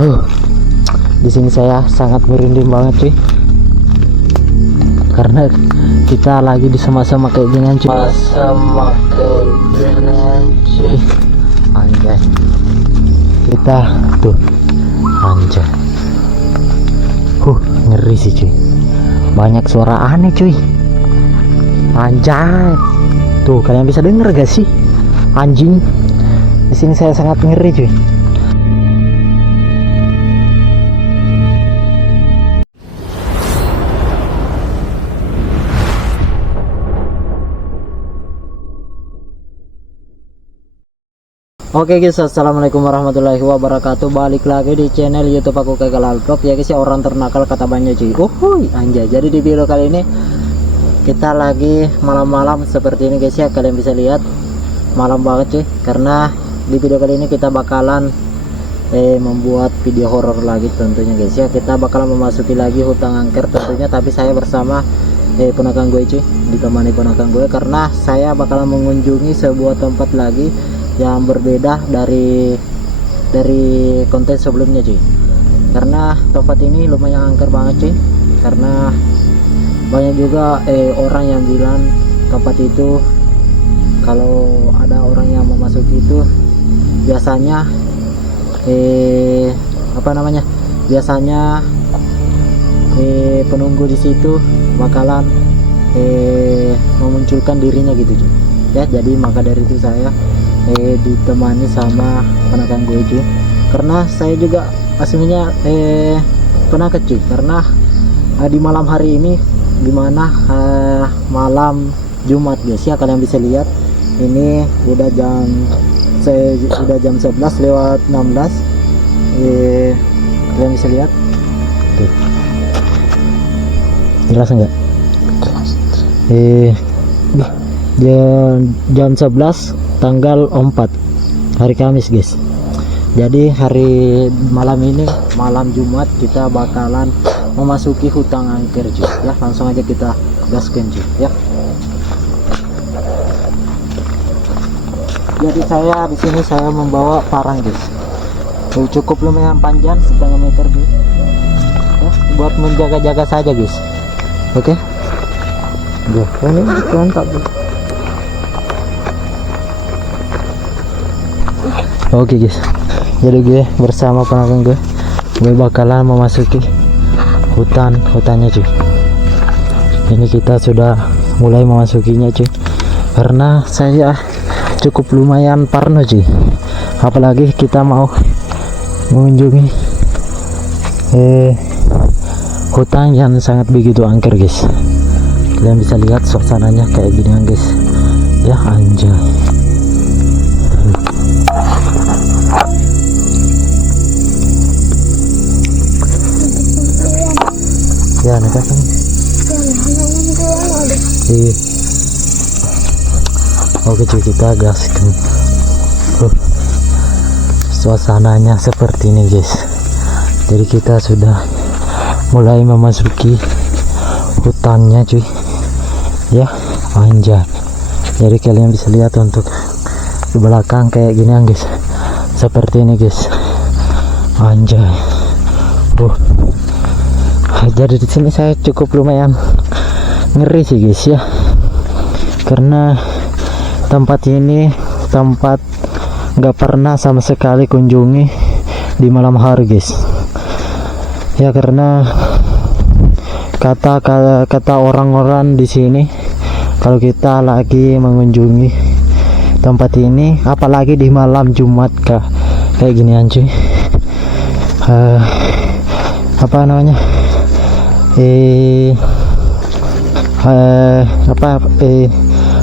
Oh, di sini saya sangat merinding banget cuy, karena kita lagi di sama-sama kayak ginian cuy. Sama kayak ginian cuy. Anjay. Kita tuh anjay. Ngeri sih cuy. Banyak suara aneh cuy. Anjay. Tuh, kalian bisa denger gak sih? Anjing. Di sini saya sangat ngeri cuy. Oke guys, assalamualaikum warahmatullahi wabarakatuh. Balik lagi di channel YouTube aku Kegal Vlog ya guys ya, orang ternakal kata banyak cuy. Anjay. Jadi di video kali ini kita lagi malam-malam seperti ini guys ya. Kalian bisa lihat malam banget cuy, karena di video kali ini kita bakalan membuat video horor lagi tentunya guys ya. Kita bakalan memasuki lagi hutan angker tentunya, tapi saya bersama ponakan gue cuy, ditemani ponakan gue, karena saya bakalan mengunjungi sebuah tempat lagi yang berbeda dari konten sebelumnya cuy. Karena tempat ini lumayan angker banget cuy, karena banyak juga orang yang bilang tempat itu kalau ada orang yang memasuki itu biasanya biasanya penunggu di situ bakalan memunculkan dirinya gitu cuy ya. Jadi maka dari itu saya ditemani sama ponakan gue cuy, karena saya juga aslinya pernah kecil, karena di malam hari ini dimana malam Jumat guys ya. Kalian bisa lihat ini udah jam 11 lewat 16. Kalian bisa lihat tuh, jelas enggak? Jam 11 tanggal 4 hari Kamis guys. Jadi hari malam ini, malam Jumat, kita bakalan memasuki hutan angker cuy ya. Langsung aja kita gaskan cuy ya. Jadi saya di sini saya membawa parang guys, cukup lumayan panjang, setengah meter cuy ya, buat menjaga-jaga saja guys. Oke, ini mantap guys. Oke guys, jadi gue bersama ponakan gue bakalan memasuki hutannya cuy. Ini kita sudah mulai memasukinya cuy, karena saya cukup lumayan parno cuy, apalagi kita mau mengunjungi hutan yang sangat begitu angker guys. Kalian bisa lihat suasananya kayak gini guys ya. Anjay. Ya, nakasih. Oke cuy, kita gaskan. Suasananya seperti ini guys. Jadi kita sudah mulai memasuki hutannya cuy ya. Anjay. Jadi kalian bisa lihat untuk di belakang kayak gini guys, seperti ini guys. Anjay. Jadi di sini saya cukup lumayan ngeri sih guys ya, karena tempat ini nggak pernah sama sekali kunjungi di malam hari guys ya. Karena kata orang-orang di sini, kalau kita lagi mengunjungi tempat ini, apalagi di malam Jumat kayak ginian cuy,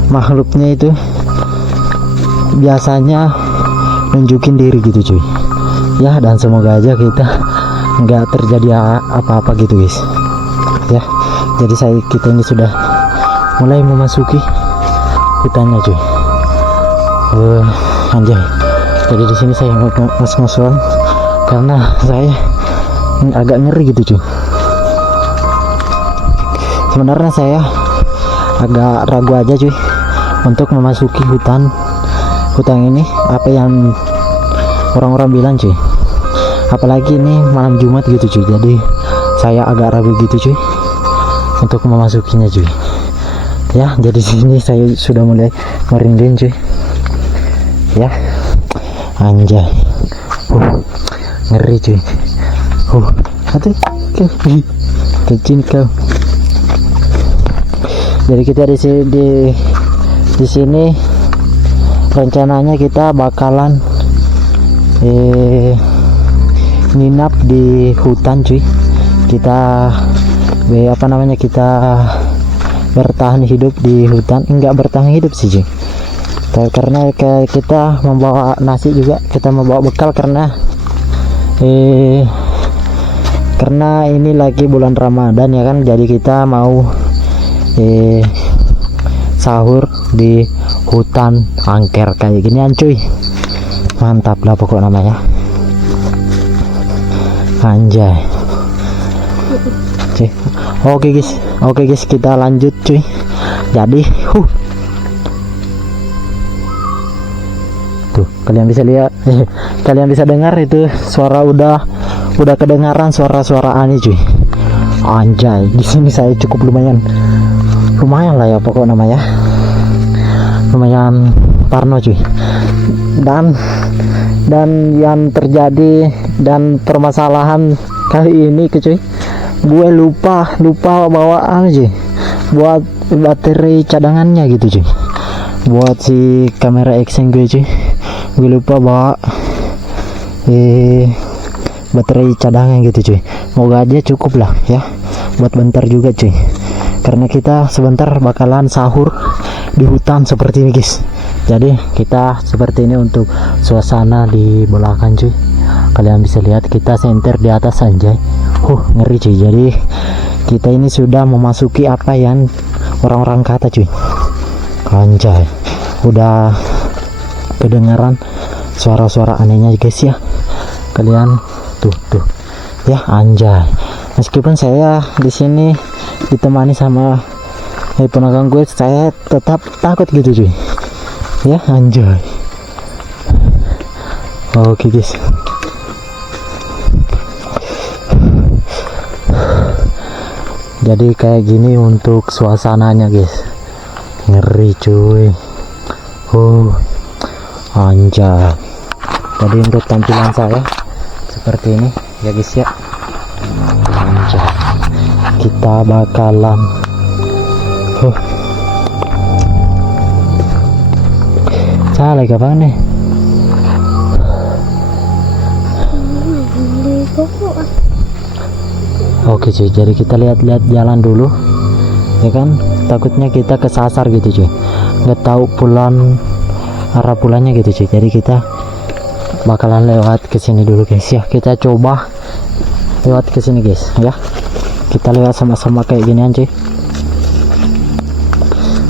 makhluknya itu biasanya nunjukin diri gitu cuy ya. Dan semoga aja kita nggak terjadi apa-apa gitu guys ya. Jadi kita ini sudah mulai memasuki hutannya cuy. Anjay. Jadi di sini saya ngos-ngosan karena saya agak ngeri gitu cuy. Sebenarnya saya agak ragu aja cuy untuk memasuki hutan ini, apa yang orang-orang bilang cuy. apalagi ini malam Jumat gitu cuy, jadi saya agak ragu gitu cuy untuk memasukinya cuy ya. Jadi sini saya sudah mulai merinding cuy ya, anjay, ngeri cuy. Hati kecil kau. Jadi kita di sini rencananya kita bakalan nginap di hutan cuy. Kita kita bertahan hidup di hutan, enggak bertahan hidup sih cuy, karena kita membawa nasi juga, kita membawa bekal karena ini lagi bulan Ramadan ya kan, jadi kita mau sahur di hutan angker kayak ginian cuy. Mantap lah pokok namanya, anjay. Oke guys, kita lanjut cuy. Jadi tuh kalian bisa lihat, kalian bisa dengar itu suara udah kedengaran suara-suara aneh cuy, anjay. Di sini saya cukup lumayan lah ya pokok namanya, lumayan parno cuy. Dan yang terjadi dan permasalahan kali ini cuy, gue lupa bawaan cuy buat baterai cadangannya gitu cuy, buat si kamera action gue cuy. Gue lupa bawa baterai cadangan gitu cuy. Moga aja cukup lah ya buat bentar juga cuy, karena kita sebentar bakalan sahur di hutan seperti ini guys. Jadi kita seperti ini untuk suasana di belakang cuy. Kalian bisa lihat kita senter di atas anjay. Ngeri cuy. Jadi kita ini sudah memasuki apa yang orang-orang kata cuy, anjay. Udah kedengaran suara-suara anehnya guys ya. Kalian tuh ya, anjay. Meskipun saya di sini ditemani sama penagang gue, saya tetap takut gitu cuy ya, anjay. Oke guys, jadi kayak gini untuk suasananya guys, ngeri cuy. Anjay. Jadi untuk tampilan saya seperti ini ya guys ya, anjay. Kita bakalan salah kapan nih. Oke cuy, jadi kita lihat-lihat jalan dulu ya kan, takutnya kita kesasar gitu cuy, nggak tahu arah pulannya gitu cuy. Jadi kita bakalan lewat ke sini dulu guys ya. Kita coba lewat ke sini guys ya. Kita lewat sama-sama kayak ginian cuy.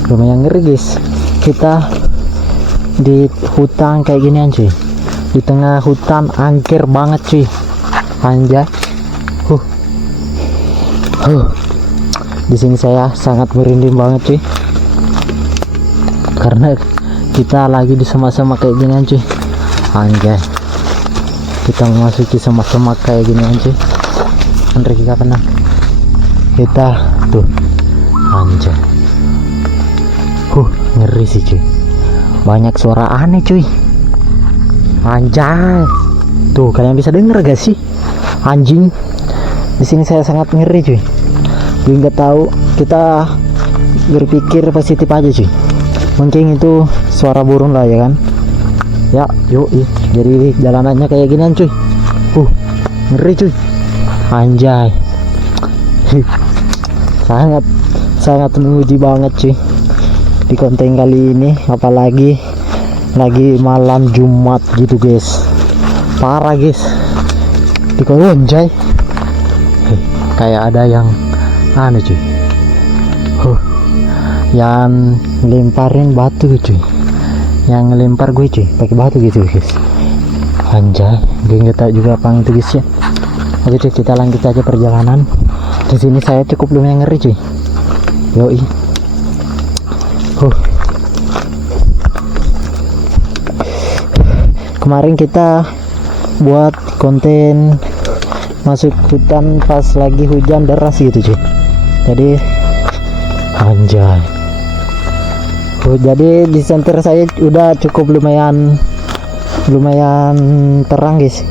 Lumayan ngeri guys. Kita di hutan kayak ginian cuy, di tengah hutan angker banget cuy, anjay. Di sini saya sangat merinding banget cuy, karena kita lagi di sama-sama kayak ginian cuy, anjay. Kita memasuki sama-sama kayak ginian cuy. Andre kita pernah kita tuh, anjay. Ngeri sih cuy, banyak suara aneh cuy, anjay. Tuh kalian bisa denger gak sih, anjing. Di sini saya sangat ngeri cuy. Gue nggak tahu, kita berpikir positif aja cuy, mungkin itu suara burung lah ya kan ya. Yuk, jadi jalanannya kayak ginian cuy. Ngeri cuy, anjay. sangat menguji banget cuy di konten kali ini, apalagi lagi malam Jumat gitu guys, parah guys. Di anjay, kayak ada yang aneh cuy, yang lemparin batu cuy, yang ngelempar gue cuy pakai batu gitu guys, anjay. Gue nggak tahu juga apa itu guys ya. Oke cuy, kita lanjut aja perjalanan. Di sini saya cukup lumayan ngeri cuy. Yoi. Kemarin kita buat konten masuk hutan pas lagi hujan deras gitu cuy. Jadi anjay. Jadi di center saya udah cukup lumayan terang guys.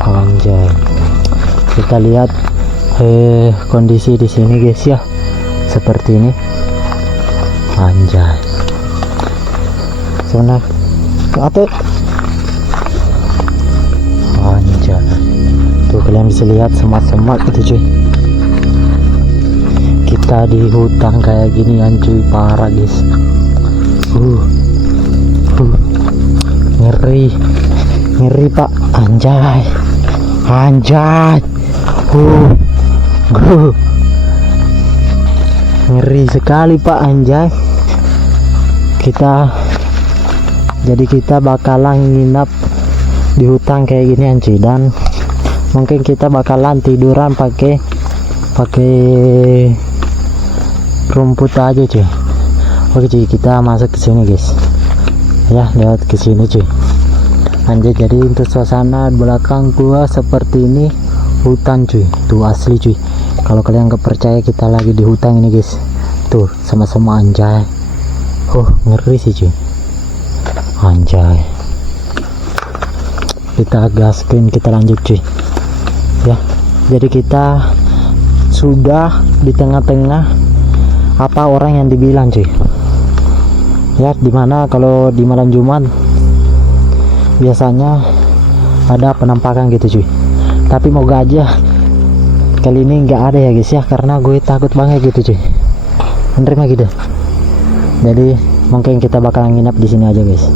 Anjay. Kita lihat kondisi di sini guys ya. Seperti ini. Anjay. Sebenarnya atau anjay. Tuh kalian bisa lihat semak-semak itu cuy. Kita di hutan kayak gini cuy, parah guys. Ngeri pak. Anjay. Ngeri sekali pak, anjay. Kita bakalan nginap di hutan kayak gini cuy, dan mungkin kita bakalan tiduran pakai rumput aja cuy. Oke cuy, kita masuk ke sini guys. Ya, lewat ke sini cuy. Anjay, jadi untuk suasana belakang gua seperti ini hutan cuy. Tuh asli cuy. Kalau kalian nggak percaya kita lagi di hutan ini guys. Tuh sama-sama anjay. Ngeri sih cuy. Anjay. Kita gaskin, kita lanjut cuy. Ya. Jadi kita sudah di tengah-tengah apa orang yang dibilang cuy. Ya, dimana kalau di malam Jumat biasanya ada penampakan gitu cuy. Tapi moga aja kali ini nggak ada ya guys ya, karena gue takut banget gitu cuy. Menerima gitu. Jadi mungkin kita bakalan nginap di sini aja guys.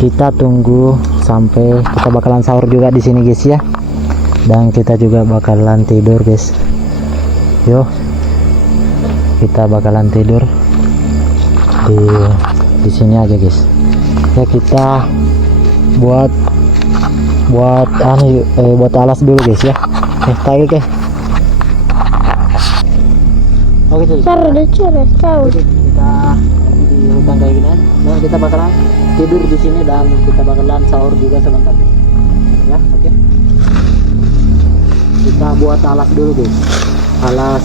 Kita tunggu sampai kita bakalan sahur juga di sini guys ya. Dan kita juga bakalan tidur guys. Yo. Kita bakalan tidur di sini aja guys. Ya, kita buat alas dulu guys ya. Tarik guys. Oke cuy. Kita lagi di hutan kayak gini. Nah, kita bakalan tidur di sini dan kita bakalan sahur juga sebentar guys. Ya, oke. Kita buat alas dulu guys. Alas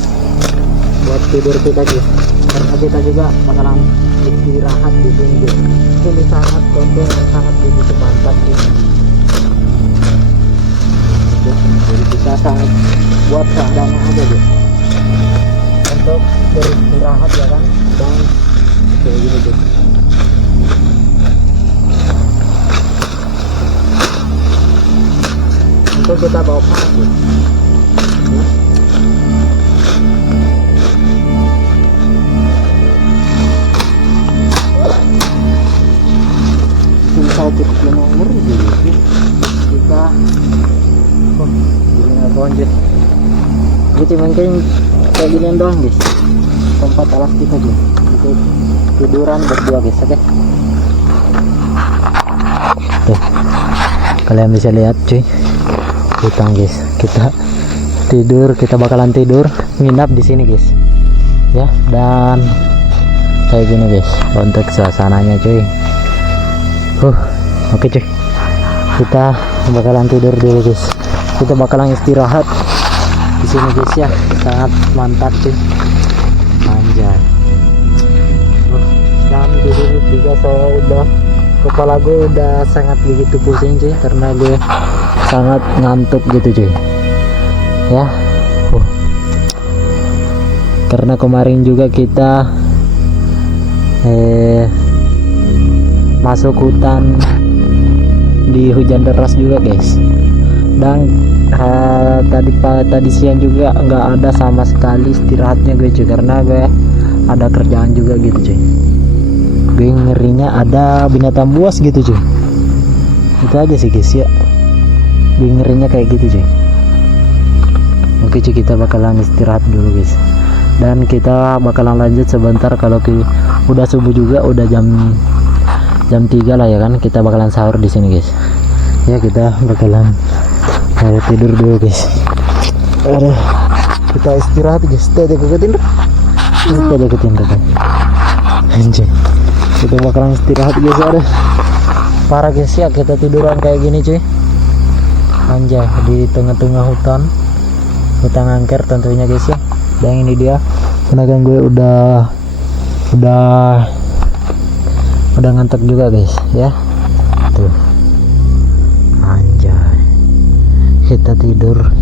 buat tidur kita guys. Karena kita juga bakalan istirahat di sini guys. Ini sangat konten yang sangat begitu mantap guys. Jadi kita sangat buat seadanya aja guys. Untuk beristirahat ya kan, dan kayak gini guys. Untuk kita bawa panas guys. Kita cukup lumayan gitu. Kita gini aja. Jadi mungkin kayak gini doang guys, tempat alas kita guys untuk tiduran berdua guys. Oke. Tuh, kalian bisa lihat cuy, hutan guys. Kita bakalan tidur nginap di sini guys ya. Dan kayak gini guys untuk suasananya cuy. Oke cuy, kita bakalan tidur dulu guys. Kita bakalan istirahat di sini guys ya. Sangat mantap cuy. Anjay. Dan di sini juga kepala gue udah sangat begitu pusing cuy, karena gue sangat ngantuk gitu cuy. Ya. Karena kemarin juga kita masuk hutan di hujan deras juga guys. Dan tadi siang juga nggak ada sama sekali istirahatnya gue cuy, karena gue ada kerjaan juga gitu cuy. Gue ngerinya ada binatang buas gitu cuy. Itu aja sih guys ya. Gue ngerinya kayak gitu cuy. Oke cuy, kita bakalan istirahat dulu guys. Dan kita bakalan lanjut sebentar kalau udah subuh juga, udah jam 3 lah ya kan. Kita bakalan sahur di sini guys. Ya, kita bakalan tidur dulu guys. Kita istirahat guys. Kita tidur. Kita deketin tuh. Anjay. Kita bakalan istirahat guys, ada. Parah guys ya, kita tiduran kayak gini cuy. Anjay, di tengah-tengah hutan angker tentunya guys ya. Dan ini dia tenaga gue udah ngantuk juga guys ya. Tuh. Anjay. Kita tidur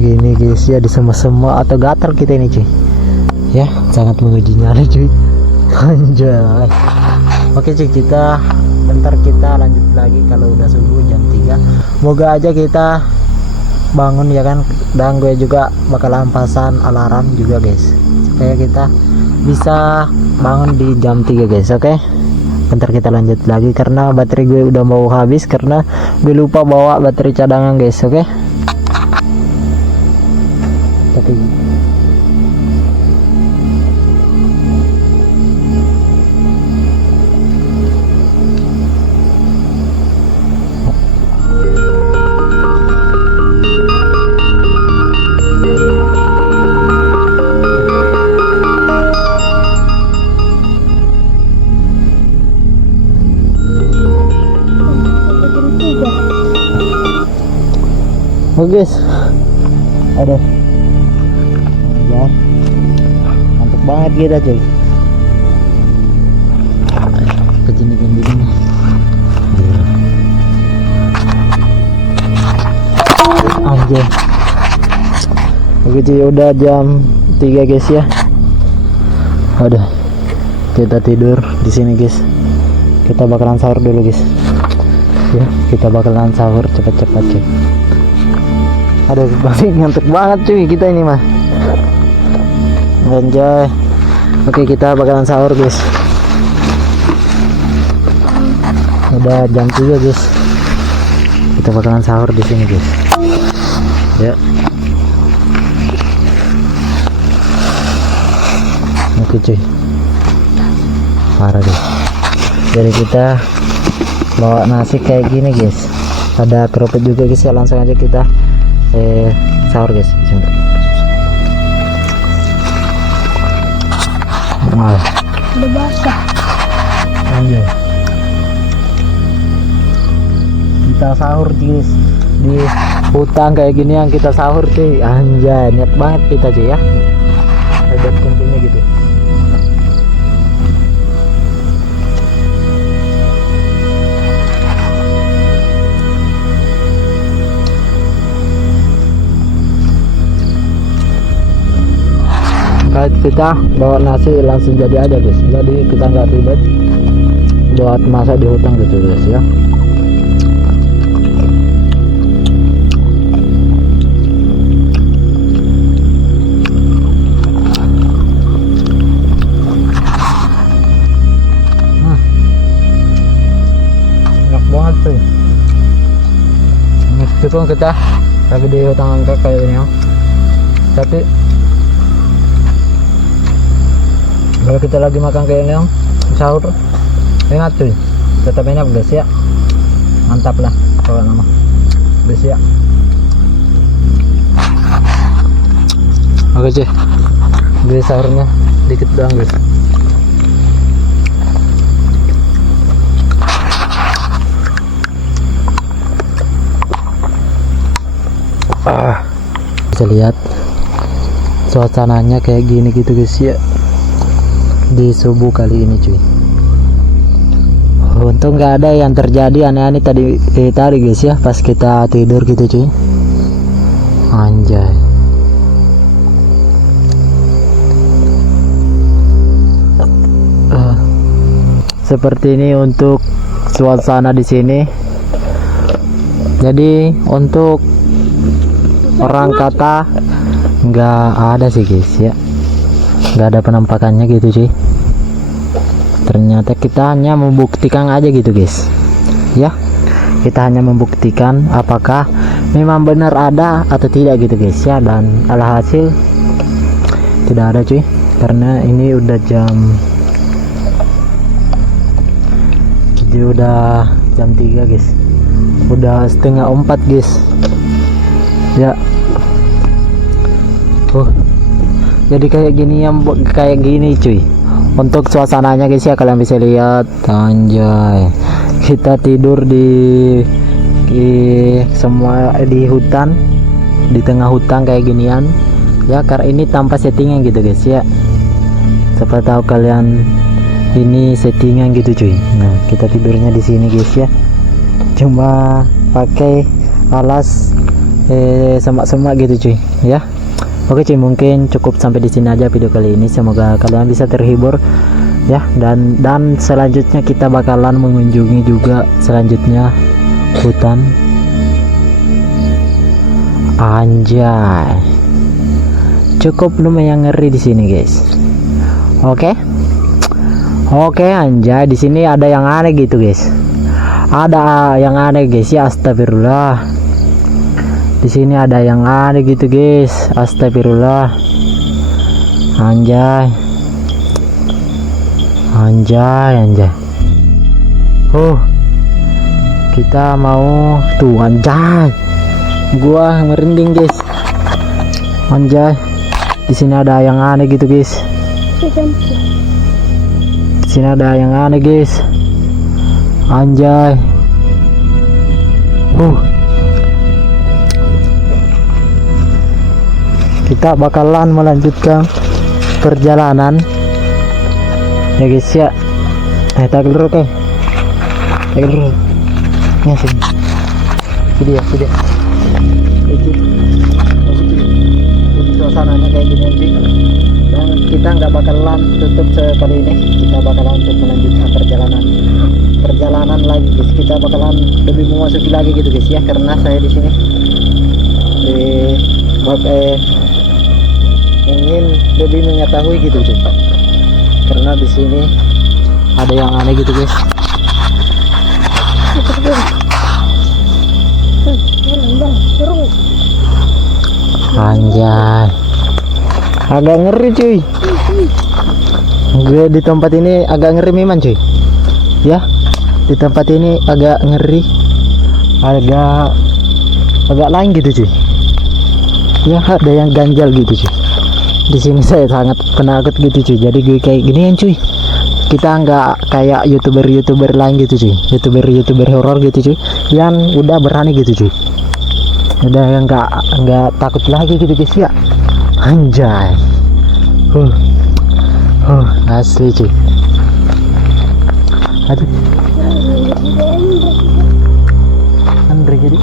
gini guys ya, di sema-sema atau gatal kita ini cuy. Ya, sangat menguji nyali cuy. Anjay. Oke cuy, bentar kita lanjut lagi kalau udah subuh jam 3. Moga aja kita bangun ya kan, dan gue juga bakalan pasang alarm juga guys supaya kita bisa bangun di jam 3 guys. Oke, bentar kita lanjut lagi karena baterai gue udah mau habis karena gue lupa bawa baterai cadangan guys. Oke, tapi guys, ada ya, mantap banget kita cuy. Kecini gini anjay. Oke cuy, udah jam 3 guys ya. Udah, kita tidur di sini guys. Kita bakalan sahur dulu guys ya, kita bakalan sahur cepat-cepat cuy. Aduh, ngantuk banget cuy kita ini mah. Anjay. Oke, kita bakalan sahur guys. Udah jam 3 guys. Kita bakalan sahur di sini guys. Ya. Oke cuy. Parah deh. Jadi kita bawa nasi kayak gini guys. Ada kerupuk juga guys ya, langsung aja kita sahur guys. Udah basah. Anjay. Kita sahur guys di hutan kayak gini yang kita sahur cuy. Anjay, niat banget kita cuy ya. Hebat kuncinya gitu. Kita bawa nasi langsung jadi aja guys, jadi kita nggak ribet buat masak di hutan gitu guys ya. Enak banget tuh. Meskipun kita lagi di hutan angker kayak gini ya, tapi kalau kita lagi makan kayak ini sahur, ingat cuy, tetap enak guys ya. Mantap lah kalau nama guys ya. Oke cuy, guys sahurnya dikit doang guys. Bisa lihat suasananya kayak gini gitu guys ya, di subuh kali ini cuy. Untung nggak ada yang terjadi aneh-aneh tadi guys ya, pas kita tidur gitu cuy. Anjay. Seperti ini untuk suasana di sini. Jadi untuk orang kata nggak ada sih guys ya, nggak ada penampakannya gitu cuy. Ternyata kita hanya membuktikan aja gitu guys ya, kita hanya membuktikan apakah memang benar ada atau tidak gitu guys ya. Dan alhasil tidak ada cuy, karena ini udah jam 3 guys, udah setengah 4 guys ya. jadi kayak gini yang kayak gini cuy. Untuk suasananya guys ya, kalian bisa lihat, anjay, kita tidur di semua di hutan, di tengah hutan kayak ginian ya, karena ini tanpa settingan gitu guys ya. Siapa tahu kalian ini settingan gitu cuy. Nah kita tidurnya di sini guys ya, cuma pakai alas semak-semak gitu cuy ya. Oke cuy, mungkin cukup sampai di sini aja video kali ini. Semoga kalian bisa terhibur ya, dan selanjutnya kita bakalan mengunjungi juga selanjutnya hutan. Anjay, cukup lumayan ngeri di sini guys. Oke anjay, di sini ada yang aneh gitu guys. Ada yang aneh guys ya, astagfirullah. Di sini ada yang aneh gitu guys, astagfirullah. Anjay. Kita mau tuh, anjay. Gua merinding guys. Anjay. Di sini ada yang aneh gitu guys. Di sini ada yang aneh guys. Anjay. Kita bakalan melanjutkan perjalanan ya guys ya. Tak dulu oke. Tak dulu. Ya sini. Video. Suasananya kayak gini nanti. Dan kita nggak bakalan tutup sekali ini. Kita bakalan untuk melanjutkan perjalanan lagi guys. Kita bakalan lebih memasuki lagi gitu guys ya, karena saya di sini ingin lebih mengetahui gitu guys, karena di sini ada yang aneh gitu guys. Anjay, agak ngeri cuy. Gue di tempat ini agak ngeri memang cuy ya. Di tempat ini agak ngeri, agak lain gitu cuy ya. Ada yang ganjal gitu cuy. Di sini saya sangat penakut gitu cuy. Jadi gue kayak ginian cuy. Kita nggak kayak youtuber lain gitu cuy, youtuber horor gitu cuy, yang udah berani gitu cuy, udah yang nggak takut lagi gitu guys ya. Anjay, asli cuy. Aduh, Andre jadi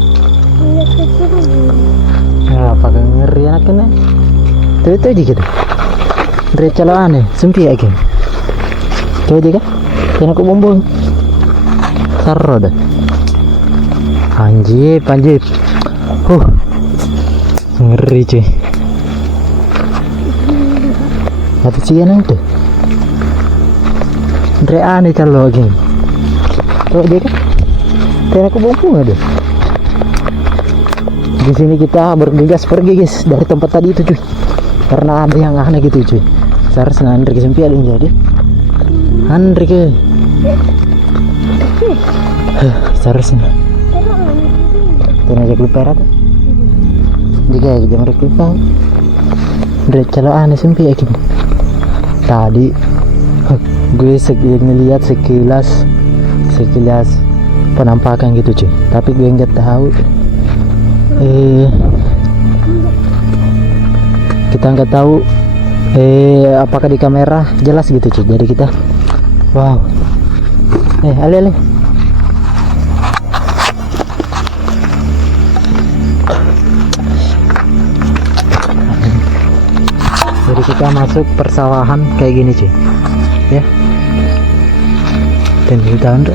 apa ngeri anaknya tuh aja gitu. Andre calo aneh sumpi aja tuh aja kan, kena aku bombong saro dah. Anjir ngeri cuy. Apa sih yang itu Andre aneh calo lagi tuh aja kan, kena aku bombong ada. Di sini kita bergegas pergi guys dari tempat tadi itu cuy, karena ada yang aneh gitu cuy. Seharusnya Andre kesempi ada yang jadi Andre ke seharusnya aja lupa kan juga jam lupa. Andre calo aneh sempi ya gini. Tadi gue ngeliat sekilas penampakan gitu cuy, tapi gue nggak tahu kita nggak tahu apakah di kamera jelas gitu cuy. Jadi kita wow, ale jadi kita masuk persawahan kayak gini cuy ya. Dan di tahun